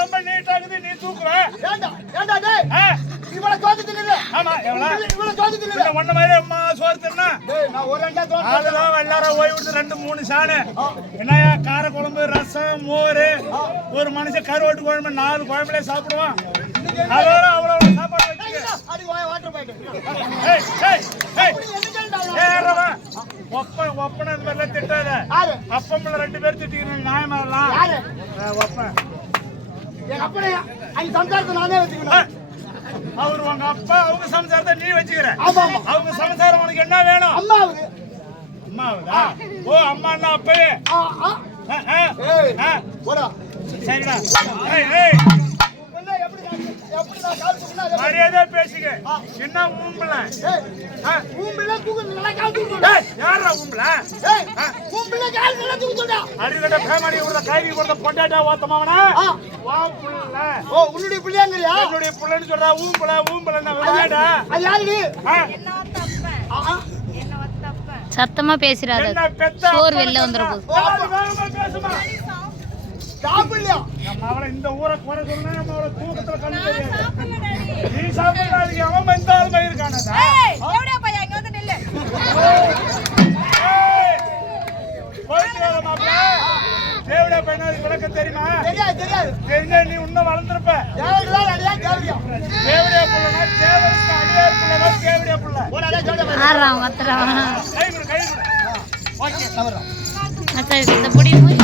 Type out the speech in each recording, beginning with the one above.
ரொம்ப நீட்டா இருக்குது, நீ தூக்குவ. ஒன்ன மாதிரி அம்மா சோறு தின்னா எல்லாரும் ஓய்வு விட்டு 2-3 சாணு என்னையா கார குழம்பு, ரசம், மோர், ஒரு மனுஷன் கருவாட்டு குழம்பு 4 குழம்புல சாப்பிடுவான். அதோட அவ்வளவு சாப்பாடு ஒப்பன இந்த மாதிரிலாம் திட்டாத. அப்பம்பள 2 பேர் திட்டிக்கிறேன் நியாயமாலாம். ஒப்பன் அவரு உங்க அப்பா, அவங்க சம்சாரத்தை நீ வச்சுக்கிற. அவங்க சம்சாரம் உனக்கு என்ன வேணும்? அம்மாவுதா? ஓ அம்மா அப்பவே சரிடா. மரியாதை பேசுங்க. என்ன ஊம்பல? யாரா ஊம்பல? அடிக்கட்ட ஃபேமிலி கூட கைவி கொடுத்த பொண்டாட்டா ஓத்தமாவனா? ஓ உன்னுடைய பிள்ளைங்கறியா? என்னுடைய பிள்ளைன்னு சொல்றா. ஊம்பல ஊம்பலன்னா விளையாடா. அது யாரு? சத்தமா பேசிராத. சோறு வெளில வந்துற போகுது. பேசுமா. சாப்பிடலையா? நம்ம அவளை இந்த ஊரை குறை சொன்னா நம்ம அவளை தூக்கத்துல கண்ணு தெரியாது. நீ சாப்பிடாதீங்க. அவன் மெந்தாலும் பயிருக்கானதா? எவடா பையா இங்க வந்து நில்லு. போயிட்டு மாப்ள. தேவடா பையனாது விளக்க தெரியுமா? தெரியாது. தெரிஞ்சா நீ இன்னும் வளர்ந்திருப்ப. தேவடா அடியா தேவடியா. தேவடியா புள்ளனா தேவருக்கு அடியார் புள்ளனா தேவடியா புள்ள. ஓடா தேவடியா. ஆறா மத்தறா. கை கொடு. ஓகே சமரா. அச்சா இந்த பொடி போய்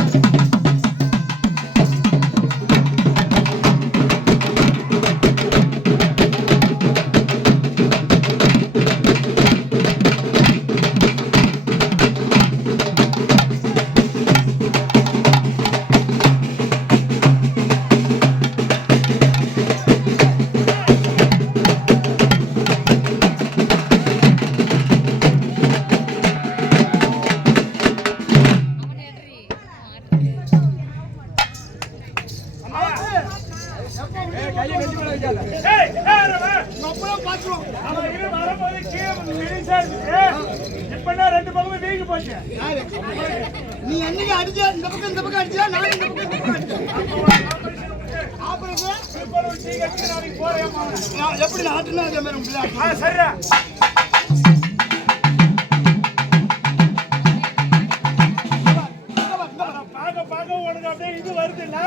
நீ என்னைக்கு அடிச்ச இந்த பக்கம் அடிச்சா நான் இந்த பக்கம் எப்படி நாட்டுனா அதே மாதிரி பிள்ளை சரிடா. பார்க்க உனக்கு அப்படியே இது வருது இல்ல?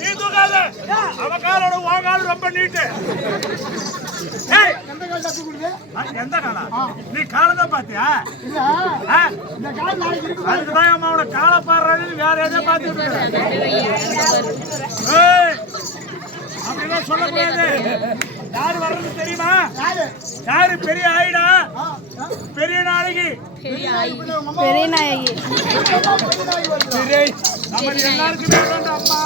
நீ தூக்காத. அவகாலோட வாங்காலும் ரொம்ப நீட்டு. எந்த காலம்? நீ காலதான் பாத்தியா? அதுக்குதான் அம்மாவோட கால பாடுறது. வேற எதாவது பாத்துட்டு அப்படிலாம் சொல்லக்கூடாது. யாரு வர்றது தெரியுமா? யாரு பெரிய ஆயிடா? பெரிய நாயகி. பெரிய நாயகி. நம்ம எல்லாருக்குமே அம்மா.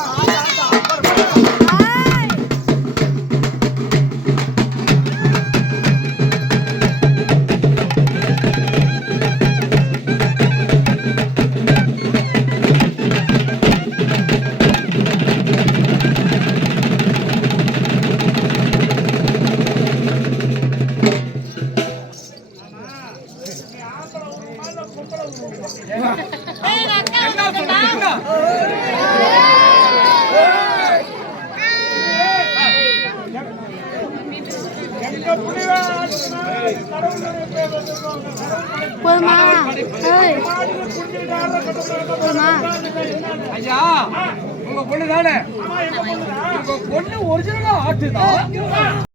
ஐயா உங்க பொண்ணு தானே? உங்க பொண்ணு ஒரிஜினலா ஆட்டுதான்.